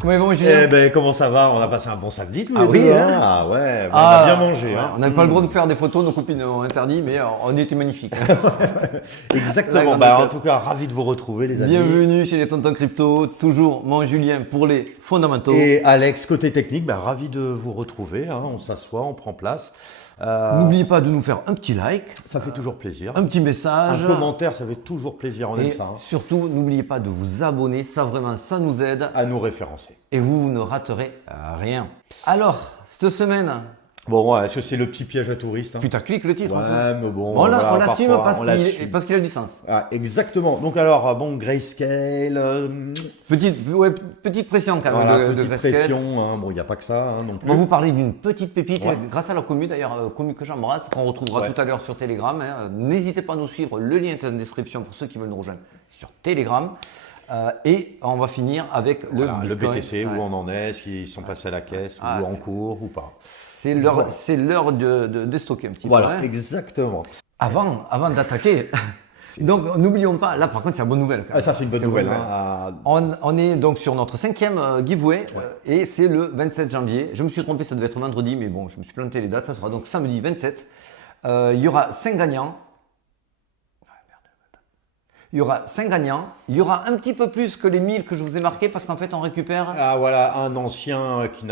Comment ils vont, Julien? Eh ben, comment ça va? On a passé un bon samedi tous les deux. Oui, Hein. hein. Ah ouais, on a bien mangé. Ouais, Hein. on n'avait pas le droit de faire des photos, nos copines ont interdit, mais on était magnifiques. Exactement. La grande En tout cas, ravi de vous retrouver, les amis. Bienvenue chez les Tontons Crypto, toujours mon Julien pour les fondamentaux. Et Alex, côté technique, ravi de vous retrouver. Hein. On s'assoit, on prend place. N'oubliez pas de nous faire un petit like, Ça fait toujours plaisir. un petit message. Un commentaire, ça fait toujours plaisir. On aime Et ça. Hein. surtout, n'oubliez pas de vous abonner, ça vraiment, ça nous aide. À nous référencer. Et vous ne raterez rien. Alors, cette semaine, Bon, ouais, est-ce que c'est le petit piège à touristes hein? putain, clique le titre. Ouais, hein. mais bon. On voilà, l'assume parfois, parce qu'il a du sens. Ah, exactement. Donc alors, bon, Grayscale. Petite pression quand même Voilà, de petite Grayscale. pression. Hein. Bon, il n'y a pas que ça hein, non plus. On va vous parler d'une petite pépite Ouais. grâce à la commu d'ailleurs, commu que j'embrasse, qu'on retrouvera Ouais. tout à l'heure sur Telegram. hein. N'hésitez pas à nous suivre, le lien est en description pour ceux qui veulent nous rejoindre sur Telegram. Et on va finir avec Voilà, le le Bitcoin. BTC, Ouais. où on en est, est-ce qu'ils sont passés à la caisse, Ah, ou en c'est- cours, ou pas. C'est l'heure de stocker un petit peu. Voilà, hein. exactement. Avant d'attaquer, donc n'oublions pas, là par contre c'est la bonne nouvelle. quand Ah, même. ça, c'est une bonne C'est nouvelle. Hein. Ah, On est donc sur notre 5e giveaway et c'est le 27 janvier. Je me suis trompé, ça devait être vendredi, mais bon, je me suis planté les dates. Ça sera donc samedi 27. Il y aura 5 gagnants. Il y aura 5 gagnants. Il y aura un petit peu plus que les 1000 que je vous ai marqués parce qu'en fait on récupère Ah, voilà, un ancien qui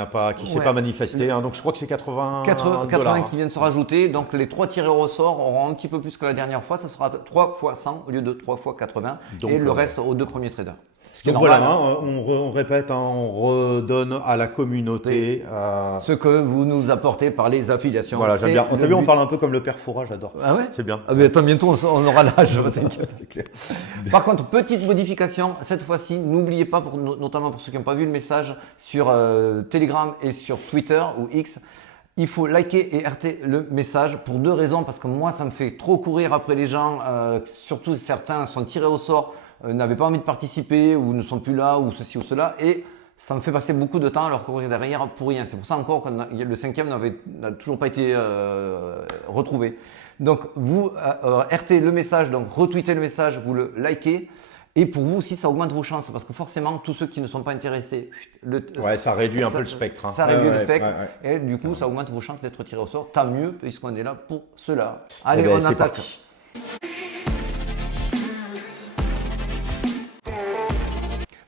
s'est Ouais. pas manifesté. Hein. Donc, je crois que c'est 80 80 dollars. qui viennent se rajouter. Donc les 3 tirés au sort auront un petit peu plus que la dernière fois. Ça sera 3 fois 100 au lieu de 3 fois 80. Donc, et le reste aux 2 premiers traders. Ce qui est Donc normal. voilà, hein, on répète, hein, on redonne à la communauté. Ce que vous nous apportez par les affiliations. Voilà, j'aime c'est bien. le T'as vu, on but. parle un peu comme le père Foura, j'adore. Ah ouais C'est bien. Ah ben attends, bientôt on aura l'âge, t'inquiète. C'est clair. Par contre, petite modification, cette fois-ci, n'oubliez pas, notamment pour ceux qui n'ont pas vu le message sur Telegram et sur Twitter ou X, il faut liker et RT le message pour 2 raisons. Parce que moi, ça me fait trop courir après les gens, surtout certains sont tirés au sort, n'avaient pas envie de participer ou ne sont plus là ou ceci ou cela. Et ça me fait passer beaucoup de temps à leur courir derrière pour rien. C'est pour ça encore que le 5e n'a toujours pas été retrouvé. Donc vous RT le message, donc retweetez le message, vous le likez. Et pour vous aussi, ça augmente vos chances parce que forcément, tous ceux qui ne sont pas intéressés, Ouais, ça réduit un peu le spectre. Hein. Ça réduit Ouais, le ouais, spectre. ouais, ouais. Et du coup, ça augmente vos chances d'être tiré au sort. Tant mieux, puisqu'on est là pour cela. Allez, Eh ben, on c'est attaque. parti.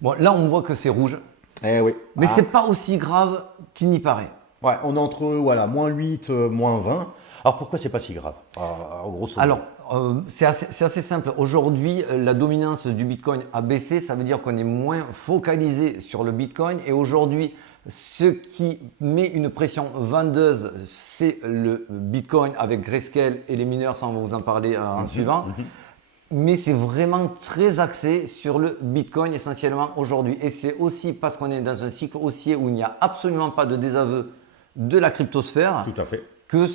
Bon, là, on voit que c'est rouge. Eh oui. Mais Ah. c'est pas aussi grave qu'il n'y paraît. Ouais, on est entre moins 8, moins 20. Alors pourquoi c'est pas si grave en gros, Alors, c'est assez simple. Aujourd'hui, la dominance du Bitcoin a baissé. Ça veut dire qu'on est moins focalisé sur le Bitcoin. Et aujourd'hui, ce qui met une pression vendeuse, c'est le Bitcoin avec Grayscale et les mineurs. Ça, on va vous en parler en suivant. Mais c'est vraiment très axé sur le Bitcoin essentiellement aujourd'hui. Et c'est aussi parce qu'on est dans un cycle haussier où il n'y a absolument pas de désaveu de la cryptosphère tout à fait. que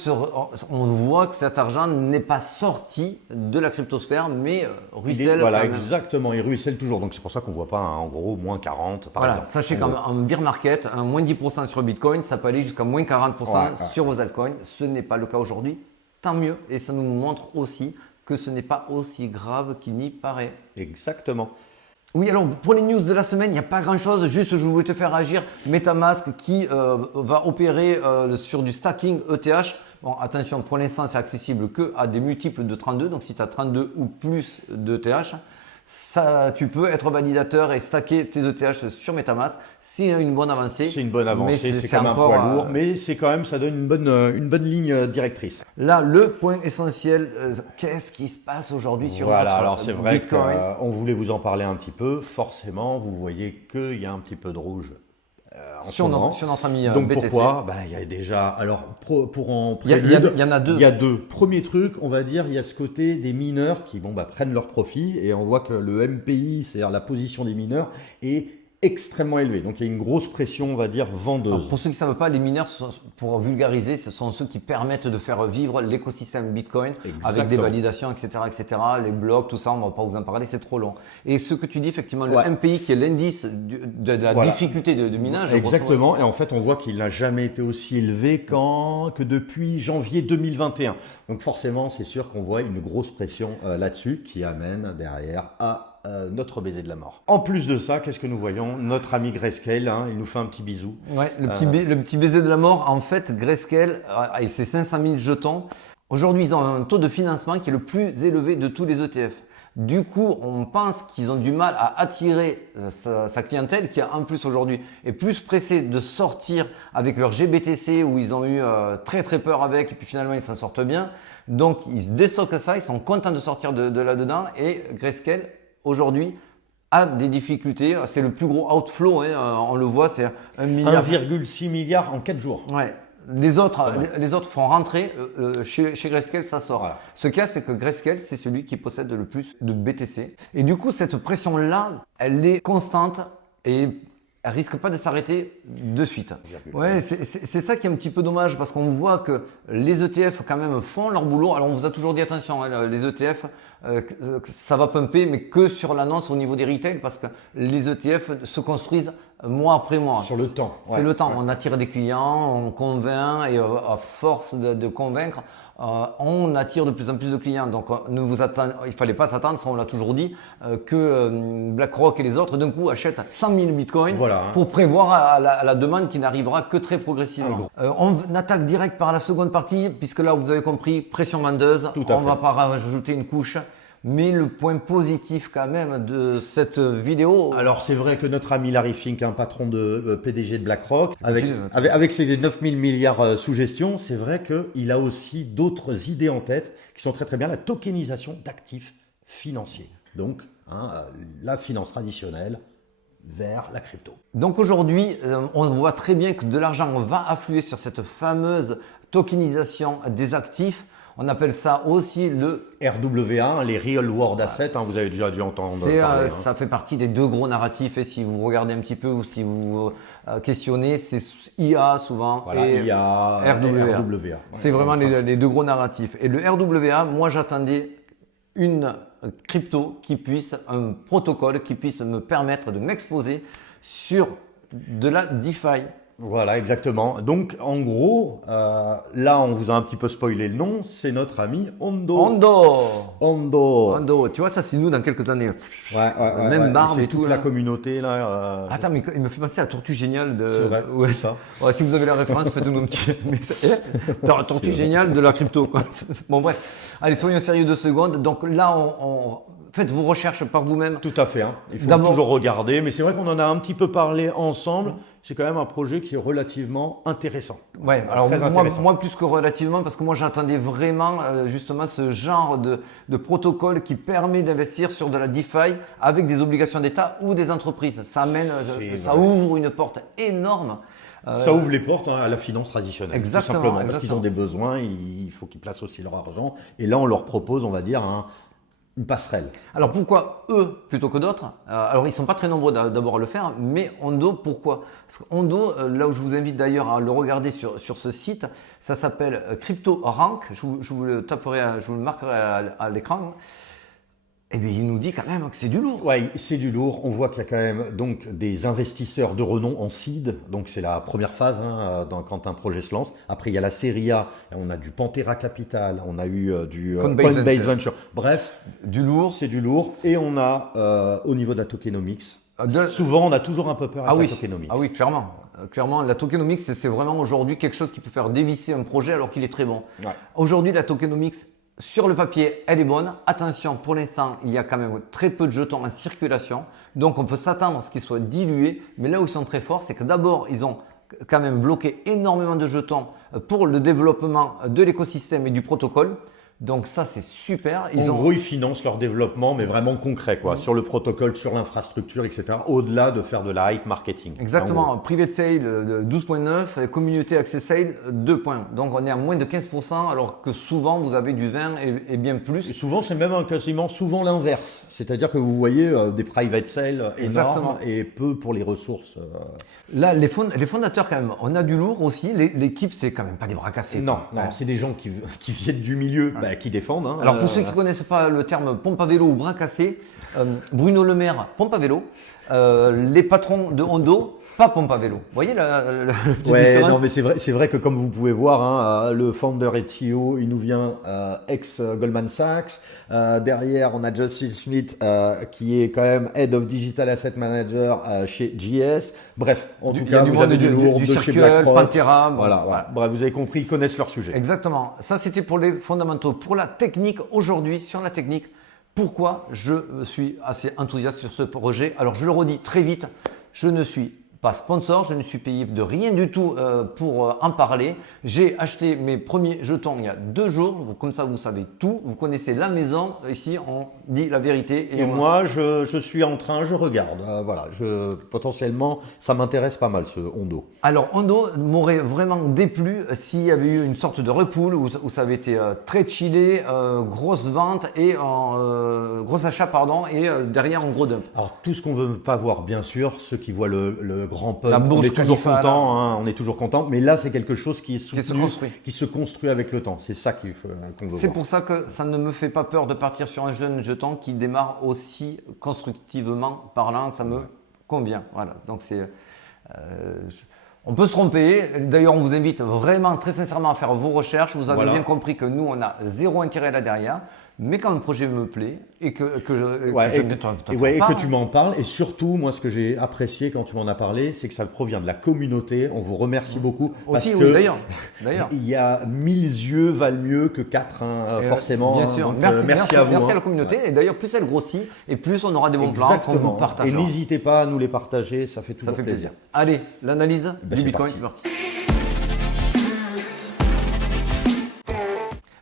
on voit que cet argent n'est pas sorti de la cryptosphère, mais ruisselle. Voilà, quand même. exactement. Il ruisselle toujours. Donc c'est pour ça qu'on voit pas en gros moins 40 par Voilà, exemple. sachez En gros. qu'en bear market, un moins 10% sur le Bitcoin, ça peut aller jusqu'à moins 40% Ouais, sur vos altcoins. Ce n'est pas le cas aujourd'hui. Tant mieux. Et ça nous montre aussi que ce n'est pas aussi grave qu'il n'y paraît. Exactement. Oui, alors pour les news de la semaine, il n'y a pas grand-chose. Juste, je voulais te faire agir. MetaMask qui va opérer sur du stacking ETH. Bon, attention, pour l'instant, c'est accessible que à des multiples de 32. Donc, si tu as 32 ou plus d'ETH, tu peux être validateur et stacker tes ETH sur MetaMask. C'est une bonne avancée. C'est une bonne Mais avancée, c'est quand même un encore, poids lourd, mais c'est quand même, ça donne une bonne ligne directrice. Là, le point essentiel, qu'est-ce qui se passe aujourd'hui sur Voilà, notre alors c'est vrai Bitcoin? qu'on voulait vous en parler un petit peu. Forcément, vous voyez qu'il y a un petit peu de rouge en ce Sur moment. notre ami Donc BTC. pourquoi Il y a déjà, alors pour en Il y prélude, en a deux. il y a deux. Premier truc, on va dire, il y a ce côté des mineurs qui prennent leur profit et on voit que le MPI, c'est-à-dire la position des mineurs, est extrêmement élevé. Donc il y a une grosse pression, on va dire, vendeuse. Alors, pour ceux qui ne savent pas, les mineurs, pour vulgariser, ce sont ceux qui permettent de faire vivre l'écosystème Bitcoin avec des Exactement. validations, etc., etc. Les blocs, tout ça, on ne va pas vous en parler, c'est trop long. Et ce que tu dis, effectivement, le Ouais. MPI, qui est l'indice de la Voilà. difficulté de minage. grosso modo. Exactement, et en fait on voit qu'il n'a jamais été aussi élevé que depuis janvier 2021. Donc forcément c'est sûr qu'on voit une grosse pression là-dessus qui amène derrière à notre baiser de la mort. En plus de ça, qu'est-ce que nous voyons? Notre ami Grayscale, hein, il nous fait un petit bisou. Ouais, le petit baiser de la mort, en fait, Grayscale, et ses 500 000 jetons, aujourd'hui, ils ont un taux de financement qui est le plus élevé de tous les ETF. Du coup, on pense qu'ils ont du mal à attirer sa clientèle qui, en plus aujourd'hui, est plus pressée de sortir avec leur GBTC où ils ont eu très très peur avec et puis finalement ils s'en sortent bien. Donc, ils déstockent ça, ils sont contents de sortir de là-dedans et Grayscale, aujourd'hui, a des difficultés. C'est le plus gros outflow, hein, on le voit, c'est 1 milliard. 1,6 milliard en 4 jours. Ouais. Les autres font rentrer, chez Grayscale, ça sort. Voilà. Ce cas, c'est que Grayscale, c'est celui qui possède le plus de BTC. Et du coup, cette pression-là, elle est constante et elle risque pas de s'arrêter de suite. Ouais, c'est ça qui est un petit peu dommage parce qu'on voit que les ETF quand même font leur boulot. Alors on vous a toujours dit attention, hein, les ETF, ça va pumper, mais que sur l'annonce au niveau des retail parce que les ETF se construisent mois après mois. Sur le temps. C'est le temps. On attire des clients, on convainc et à force de convaincre, on attire de plus en plus de clients. Donc, il fallait pas s'attendre, ça on l'a toujours dit, que BlackRock et les autres d'un coup achètent 100 000 bitcoins pour prévoir à la demande qui n'arrivera que très progressivement. On attaque direct par la seconde partie, puisque là vous avez compris, pression vendeuse. On va pas rajouter une couche. Mais le point positif quand même de cette vidéo… Alors c'est vrai que notre ami Larry Fink, un patron de PDG de BlackRock, avec ses 9 000 milliards sous gestion, c'est vrai qu'il a aussi d'autres idées en tête qui sont très très bien, la tokenisation d'actifs financiers. Donc la finance traditionnelle vers la crypto. Donc aujourd'hui, on voit très bien que de l'argent va affluer sur cette fameuse tokenisation des actifs. On appelle ça aussi le RWA, les Real World Assets, vous avez déjà dû entendre parler. Ça fait partie des deux gros narratifs et si vous regardez un petit peu ou si vous questionnez, c'est IA souvent et IA, RWA. C'est vraiment les deux gros narratifs. Et le RWA, moi j'attendais une crypto un protocole qui puisse me permettre de m'exposer sur de la DeFi. Voilà, exactement. Donc, en gros, là, on vous a un petit peu spoilé le nom, c'est notre ami Hondo. Hondo. Tu vois, ça, c'est nous dans quelques années. Même barbe et tout. Toute la communauté, là. Attends, mais il me fait penser à Tortue Géniale de… C'est vrai, ouais, ça. Ouais, si vous avez la référence, faites-nous un petit… Tortue Géniale de la crypto, quoi. Bon, bref. Allez, soyons sérieux 2 secondes. Donc là, faites vos recherches par vous-même. Tout à fait. Il faut toujours regarder. Mais c'est vrai qu'on en a un petit peu parlé ensemble. C'est quand même un projet qui est relativement intéressant. Ouais, alors moi plus que relativement, parce que moi j'attendais vraiment justement ce genre de protocole qui permet d'investir sur de la DeFi avec des obligations d'État ou des entreprises. Ça ouvre une porte énorme. Ça ouvre les portes à la finance traditionnelle. Exactement. Tout simplement, parce qu'ils ont des besoins, il faut qu'ils placent aussi leur argent. Et là, on leur propose, on va dire, une passerelle. Alors pourquoi eux plutôt que d'autres? Alors ils sont pas très nombreux d'abord à le faire, mais Hondo pourquoi? Parce que Hondo, là où je vous invite d'ailleurs à le regarder sur ce site, ça s'appelle CryptoRank. Je vous le taperai, je vous le marquerai à l'écran. Eh bien, il nous dit quand même que c'est du lourd. Oui, c'est du lourd. On voit qu'il y a quand même donc des investisseurs de renom en seed. Donc, c'est la première phase quand un projet se lance. Après, il y a la série A. On a du Pantera Capital. On a eu du Coinbase Venture. Bref, du lourd. C'est du lourd. Et on a, au niveau de la tokenomics, souvent, on a toujours un peu peur avec la tokenomics. Ah oui, clairement. Clairement, la tokenomics, c'est vraiment aujourd'hui quelque chose qui peut faire dévisser un projet alors qu'il est très bon. Ouais. Aujourd'hui, la tokenomics, sur le papier, elle est bonne. Attention, pour l'instant, il y a quand même très peu de jetons en circulation. Donc, on peut s'attendre à ce qu'ils soient dilués. Mais là où ils sont très forts, c'est que d'abord, ils ont quand même bloqué énormément de jetons pour le développement de l'écosystème et du protocole. Donc ça, c'est super. En gros, ils financent leur développement, mais vraiment concret, sur le protocole, sur l'infrastructure, etc. Au-delà de faire de la hype marketing. Exactement. Private sale 12.9 et community access sale 2 points. Donc on est à moins de 15%, alors que souvent vous avez du 20 et bien plus. Et souvent, c'est même quasiment souvent l'inverse. C'est-à-dire que vous voyez des private sales énormes et peu pour les ressources. Là, les fondateurs, quand même, on a du lourd aussi. L'équipe, c'est quand même pas des bras cassés. Non, quoi. non, Ouais. c'est des gens qui viennent du milieu, qui défendent. Hein. Alors, pour ceux qui ne connaissent pas le terme pompe à vélo ou bras cassés, Bruno Le Maire, pompe à vélo. Les patrons de Hondo, pas pompe à vélo. Vous voyez la petite Ouais, différence? non, mais c'est vrai que comme vous pouvez voir, hein, le founder et CEO, il nous vient ex Goldman Sachs. Derrière, on a Justin Smith qui est quand même Head of Digital Asset Manager chez GS. Bref, en tout Il y a cas, du vous monde avez du lourd de chez Circle, BlackRock. Pantera. Bon, Voilà. Bref, vous avez compris, ils connaissent leur sujet. Exactement. Ça, c'était pour les fondamentaux. Pour la technique, aujourd'hui, sur la technique, pourquoi je suis assez enthousiaste sur ce projet? Alors, je le redis très vite, je ne suis pas sponsor, je ne suis payé de rien du tout pour en parler. J'ai acheté mes premiers jetons il y a 2 jours, comme ça vous savez tout, vous connaissez la maison, ici on dit la vérité. Et moi, je suis en train, je regarde. Voilà, potentiellement, ça m'intéresse pas mal ce Hondo. Alors Hondo m'aurait vraiment déplu s'il y avait eu une sorte de repool où ça avait été très chillé, grosse vente et gros achat pardon, et derrière en gros dump. Alors tout ce qu'on veut pas voir, bien sûr, ceux qui voient le grand pump, La on Burj est toujours Khalifa, content, hein, on est toujours content. Mais là, c'est quelque chose qui est soutenu, se construit. qui se construit avec le temps. C'est ça qu'on veut C'est voir. pour ça que ça ne me fait pas peur de partir sur un jeune jeton qui démarre aussi constructivement parlant, ça me convient. Voilà, donc on peut se tromper. D'ailleurs, on vous invite vraiment très sincèrement à faire vos recherches. Vous avez bien compris que nous, on a zéro intérêt là derrière. Mais quand le projet me plaît et que tu m'en parles. Et surtout, moi, ce que j'ai apprécié quand tu m'en as parlé, c'est que ça provient de la communauté. On vous remercie beaucoup. Aussi, parce oui, que d'ailleurs. Il y a 1000 yeux valent mieux que 4, forcément. Bien sûr. Donc, merci à vous. Merci à la hein. communauté. Et d'ailleurs, plus elle grossit et plus on aura des bons plans qu'on vous partagera. Et n'hésitez pas à nous les partager, ça fait toujours plaisir. Allez, l'analyse du Bitcoin, c'est parti.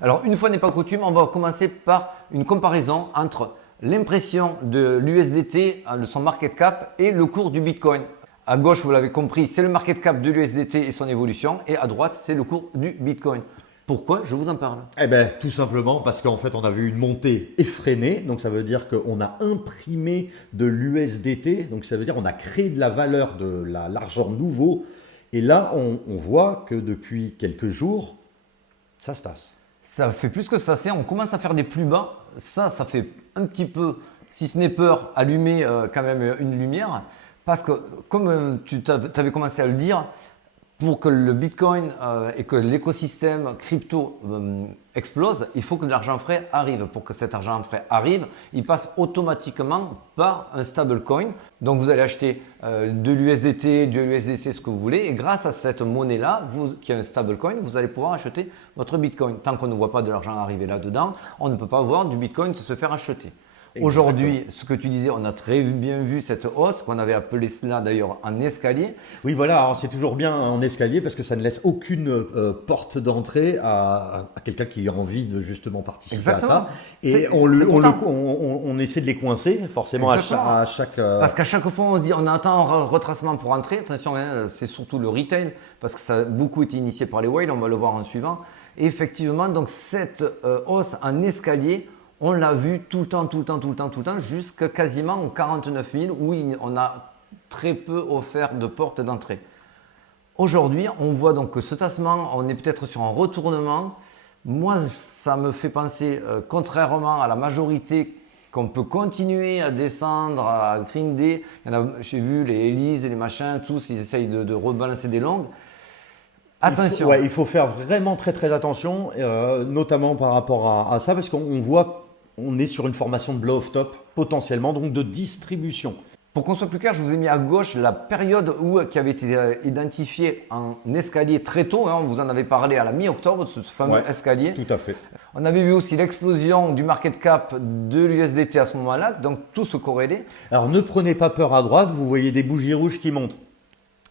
Alors, une fois n'est pas coutume, on va commencer par une comparaison entre l'impression de l'USDT, de son market cap, et le cours du Bitcoin. À gauche, vous l'avez compris, c'est le market cap de l'USDT et son évolution, et à droite, c'est le cours du Bitcoin. Pourquoi je vous en parle? Eh bien, tout simplement parce qu'en fait, on a vu une montée effrénée. Donc, ça veut dire qu'on a imprimé de l'USDT. Donc, ça veut dire qu'on a créé de la valeur de l'argent nouveau. Et là, on voit que depuis quelques jours, ça se tasse. Ça fait plus que ça, on commence à faire des plus bas. Ça fait un petit peu, si ce n'est peur, allumer quand même une lumière. Parce que comme tu avais commencé à le dire, pour que le Bitcoin et que l'écosystème crypto explose, il faut que de l'argent frais arrive. Pour que cet argent frais arrive, il passe automatiquement par un stablecoin. Donc vous allez acheter de l'USDT, de l'USDC, ce que vous voulez. Et grâce à cette monnaie-là, qui est un stablecoin, vous allez pouvoir acheter votre Bitcoin. Tant qu'on ne voit pas de l'argent arriver là-dedans, on ne peut pas voir du Bitcoin se faire acheter. Aujourd'hui, ce que tu disais, on a très bien vu cette hausse, qu'on avait appelé cela d'ailleurs en escalier. Oui, voilà, c'est toujours bien en escalier parce que ça ne laisse aucune porte d'entrée à quelqu'un qui a envie de justement participer à ça. Et on essaie de les coincer forcément à chaque… Parce qu'à chaque fois, on se dit, on attend un retracement pour entrer. Attention, hein, c'est surtout le retail parce que ça a beaucoup été initié par les whales, on va le voir en suivant. Et effectivement, donc cette hausse en escalier, on l'a vu tout le temps, jusqu'à quasiment 49 000 où on a très peu offert de portes d'entrée. Aujourd'hui, on voit donc que ce tassement, on est peut-être sur un retournement. Moi, ça me fait penser, contrairement à la majorité, qu'on peut continuer à descendre, à grinder. J'ai vu les Elise et les machins, tous, ils essayent de rebalancer des longues. Attention. Il faut faire vraiment très attention, notamment par rapport à ça, parce qu'on voit… On est sur une formation de blow-off top, potentiellement, donc de distribution. Pour qu'on soit plus clair, je vous ai mis à gauche la période qui avait été identifiée en escalier très tôt. Hein, vous en avez parlé à la mi-octobre de ce fameux escalier. Tout à fait. On avait vu aussi l'explosion du market cap de l'USDT à ce moment-là, donc tout se corrélait. Alors ne prenez pas peur à droite, vous voyez des bougies rouges qui montent.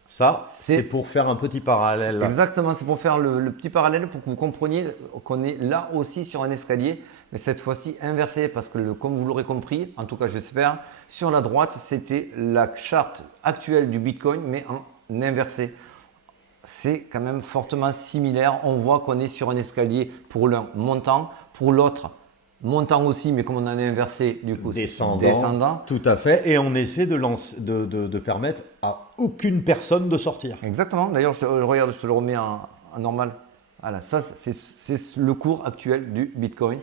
Ça, c'est pour faire un petit parallèle. Exactement, c'est pour faire le petit parallèle pour que vous compreniez qu'on est là aussi sur un escalier, mais cette fois-ci inversé parce que comme vous l'aurez compris, en tout cas j'espère, sur la droite c'était la charte actuelle du Bitcoin mais en inversé. C'est quand même fortement similaire, on voit qu'on est sur un escalier pour l'un montant, pour l'autre montant aussi, mais comme on en est inversé, du coup, descendant. Tout à fait. Et on essaie de permettre à aucune personne de sortir. Exactement. D'ailleurs, regarde, je te le remets en normal. Voilà, ça, c'est le cours actuel du Bitcoin.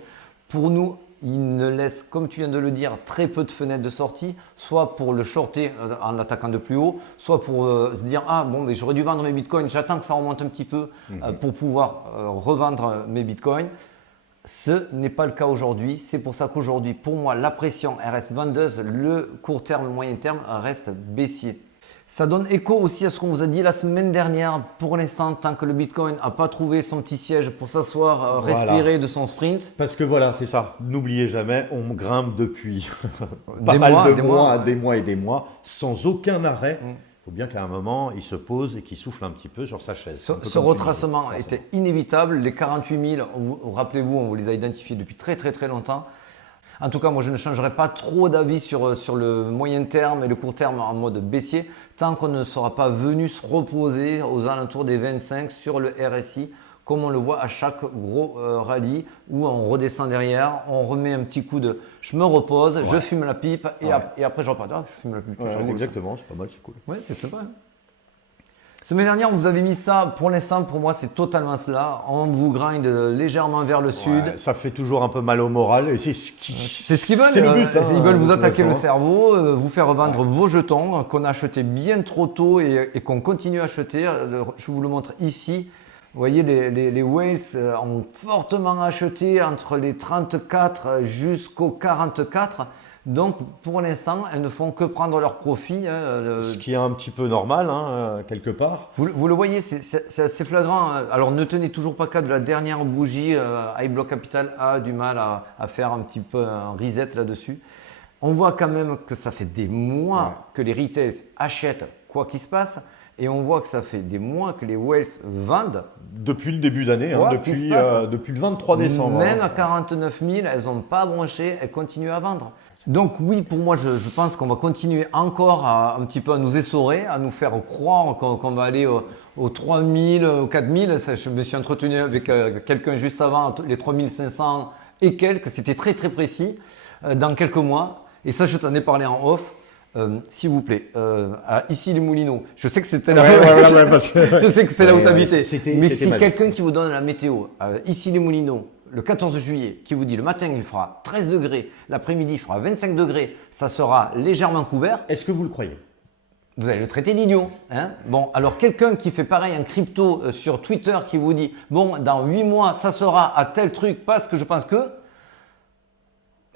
Pour nous, il ne laisse, comme tu viens de le dire, très peu de fenêtres de sortie, soit pour le shorter en l'attaquant de plus haut, soit pour se dire « Ah bon, mais j'aurais dû vendre mes bitcoins, j'attends que ça remonte un petit peu pour pouvoir revendre mes bitcoins ». Ce n'est pas le cas aujourd'hui. C'est pour ça qu'aujourd'hui, pour moi, la pression reste vendeuse, le court terme, le moyen terme reste baissier. Ça donne écho aussi à ce qu'on vous a dit la semaine dernière. Pour l'instant, tant que le Bitcoin n'a pas trouvé son petit siège pour s'asseoir, respirer de son sprint. Parce que voilà, c'est ça. N'oubliez jamais, on grimpe depuis des mois et des mois, sans aucun arrêt. Il faut bien qu'à un moment, il se pose et qu'il souffle un petit peu sur sa chaise. Ce retracement était inévitable. Les 48 000, rappelez-vous, on vous les a identifiés depuis très longtemps. En tout cas, moi, je ne changerai pas trop d'avis sur le moyen terme et le court terme en mode baissier tant qu'on ne sera pas venu se reposer aux alentours des 25 sur le RSI, comme on le voit à chaque gros rallye où on redescend derrière, on remet un petit coup de « je me repose, je fume la pipe et après je repars. » Je fume la pipe, exactement, c'est pas mal, c'est cool. Ouais, c'est sympa. Hein. Semaine dernière, on vous avait mis ça. Pour l'instant, pour moi, c'est totalement cela. On vous grind légèrement vers le sud. Ça fait toujours un peu mal au moral et c'est ce qu'ils veulent. C'est le but. Ils veulent vous attaquer le cerveau, vous faire vendre vos jetons qu'on a achetés bien trop tôt et qu'on continue à acheter. Je vous le montre ici. Vous voyez, les whales ont fortement acheté entre les 34 jusqu'aux 44. Donc, pour l'instant, elles ne font que prendre leur profit. Ce qui est un petit peu normal, quelque part. Vous le voyez, c'est assez flagrant. Alors, ne tenez toujours pas cas de la dernière bougie. iBlock Capital a du mal à faire un petit peu un reset là-dessus. On voit quand même que ça fait des mois que les retails achètent quoi qu'il se passe. Et on voit que ça fait des mois que les whales vendent. Depuis le début d'année, depuis le 23 décembre. Même à 49 000, elles n'ont pas branché, elles continuent à vendre. Donc oui, pour moi, je pense qu'on va continuer encore un petit peu à nous essorer, à nous faire croire qu'on va aller aux 3 000, aux 4 000. Je me suis entretenu avec quelqu'un juste avant, les 3 500 et quelques. C'était très précis dans quelques mois. Et ça, je t'en ai parlé en off. S'il vous plaît, à Issy-les-Moulineaux, je sais que c'était là, je sais que c'est là où tu habitais, mais c'est quelqu'un qui vous donne la météo, Issy-les-Moulineaux, le 14 juillet, qui vous dit le matin il fera 13 degrés, l'après-midi il fera 25 degrés, ça sera légèrement couvert. Est-ce que vous le croyez? Vous allez le traiter d'idiot. Hein? Bon, alors quelqu'un qui fait pareil en crypto sur Twitter qui vous dit bon, dans 8 mois ça sera à tel truc parce que je pense que.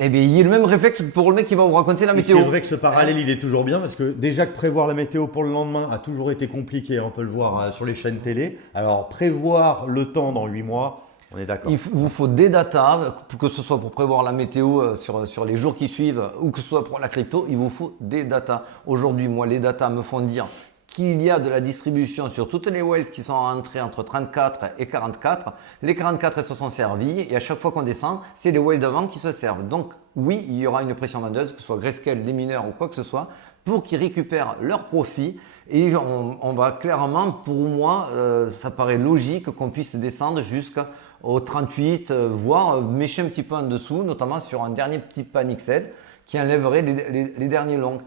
Eh bien, il y a le même réflexe pour le mec qui va vous raconter la météo. C'est vrai que ce parallèle, il est toujours bien parce que déjà que prévoir la météo pour le lendemain a toujours été compliqué, on peut le voir sur les chaînes télé. Alors, prévoir le temps dans 8 mois, on est d'accord. Il vous faut des datas, que ce soit pour prévoir la météo sur les jours qui suivent ou que ce soit pour la crypto, il vous faut des datas. Aujourd'hui, moi, les datas me font dire qu'il y a de la distribution sur toutes les whales qui sont entrées entre 34 et 44. Les 44 elles se sont servies et à chaque fois qu'on descend, c'est les whales d'avant qui se servent. Donc oui, il y aura une pression vendeuse, que ce soit Grayscale, les mineurs ou quoi que ce soit, pour qu'ils récupèrent leurs profits. Et on va clairement, pour moi, ça paraît logique qu'on puisse descendre jusqu'au 38, voire mécher un petit peu en dessous, notamment sur un dernier petit panic sell qui enlèverait les derniers longs.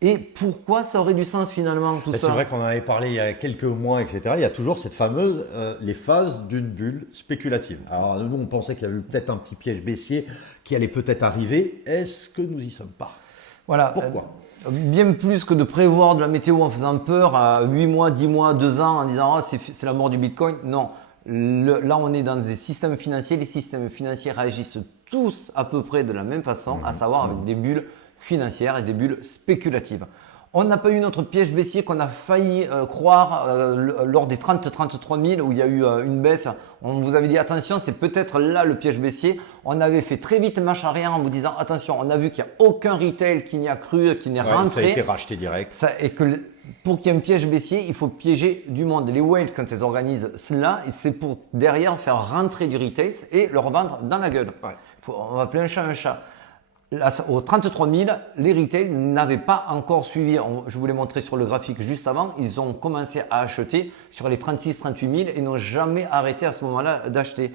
Et pourquoi ça aurait du sens finalement tout ça? C'est vrai qu'on en avait parlé il y a quelques mois, etc. Il y a toujours cette fameuse, les phases d'une bulle spéculative. Alors nous, on pensait qu'il y avait eu peut-être un petit piège baissier qui allait peut-être arriver. Est-ce que nous y sommes pas? Voilà. Pourquoi? Bien plus que de prévoir de la météo en faisant peur à 8 mois, 10 mois, 2 ans en disant c'est la mort du Bitcoin. Non. Là, on est dans des systèmes financiers. Les systèmes financiers réagissent tous à peu près de la même façon, à savoir avec des bulles financières et des bulles spéculatives. On n'a pas eu notre piège baissier qu'on a failli croire lors des 30-33 000 où il y a eu une baisse. On vous avait dit attention, c'est peut-être là le piège baissier. On avait fait très vite marche arrière en vous disant attention, on a vu qu'il n'y a aucun retail qui n'y a cru, qui n'est rentré. Ça a été racheté direct. Et que pour qu'il y ait un piège baissier, il faut piéger du monde. Les whales, quand elles organisent cela, c'est pour derrière faire rentrer du retail et le revendre dans la gueule. On va appeler un chat un chat. Là, aux 33 000, les retail n'avaient pas encore suivi. Je vous l'ai montré sur le graphique juste avant. Ils ont commencé à acheter sur les 36-38 000 et n'ont jamais arrêté à ce moment-là d'acheter.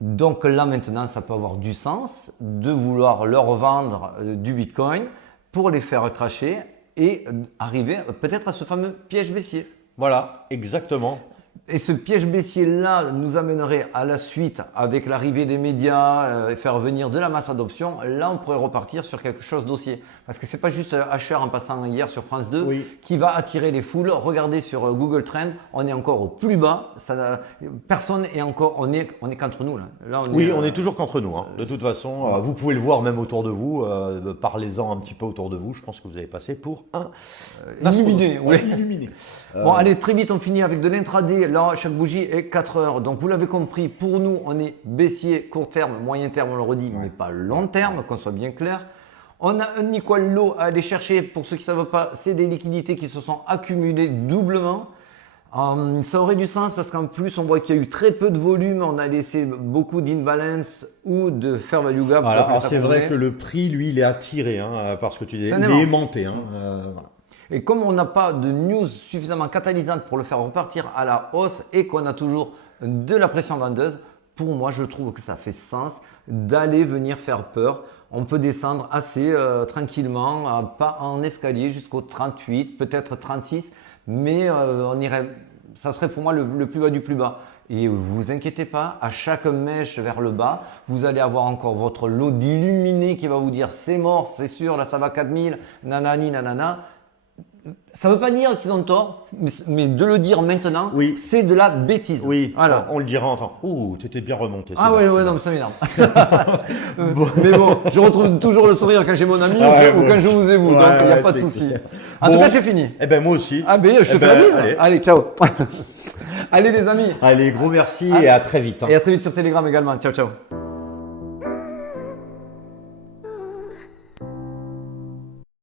Donc là maintenant, ça peut avoir du sens de vouloir leur vendre du Bitcoin pour les faire cracher et arriver peut-être à ce fameux piège baissier. Voilà, exactement. Et ce piège baissier-là nous amènerait à la suite, avec l'arrivée des médias, faire venir de la masse adoption. Là, on pourrait repartir sur quelque chose d'haussier. Parce que c'est pas juste Asher en passant hier sur France 2 qui va attirer les foules. Regardez sur Google Trend, on est encore au plus bas. Personne est encore, on est qu'entre nous là. On est toujours qu'entre nous. Hein. De toute façon, vous pouvez le voir même autour de vous. Parlez-en un petit peu autour de vous. Je pense que vous avez passé pour un illuminé. Illuminé. Bon, allez, très vite, on finit avec de l'intraday. Là, chaque bougie est 4 heures. Donc, vous l'avez compris, pour nous, on est baissier, court terme, moyen terme, on le redit, mais pas long terme, qu'on soit bien clair. On a un equal low à aller chercher. Pour ceux qui ne savent pas, c'est des liquidités qui se sont accumulées doublement. Ça aurait du sens parce qu'en plus, on voit qu'il y a eu très peu de volume. On a laissé beaucoup d'imbalance ou de fair value gap. Alors, c'est vrai que le prix, lui, il est attiré parce que tu dis, il est aimanté. Voilà. Et comme on n'a pas de news suffisamment catalysante pour le faire repartir à la hausse et qu'on a toujours de la pression vendeuse, pour moi, je trouve que ça fait sens d'aller venir faire peur. On peut descendre assez tranquillement, pas en escalier jusqu'au 38, peut-être 36, mais ça serait pour moi le plus bas du plus bas. Et vous inquiétez pas, à chaque mèche vers le bas, vous allez avoir encore votre lot d'illuminés qui va vous dire c'est mort, c'est sûr, là ça va 4000, nanani, nanana. Ça ne veut pas dire qu'ils ont tort, mais de le dire maintenant, c'est de la bêtise. Oui, voilà. On le dira en temps. Ouh, tu étais bien remonté. Ah ouais, non, mais ça m'énerve. Mais bon, je retrouve toujours le sourire quand j'ai mon ami ou quand je vous ai vous, donc il n'y a pas de souci. En tout cas, j'ai fini. Eh ben moi aussi. Ah ben, je te fais la bise. Allez, ciao. Allez les amis. Allez, gros merci et à très vite. Et à très vite sur Telegram également. Ciao, ciao.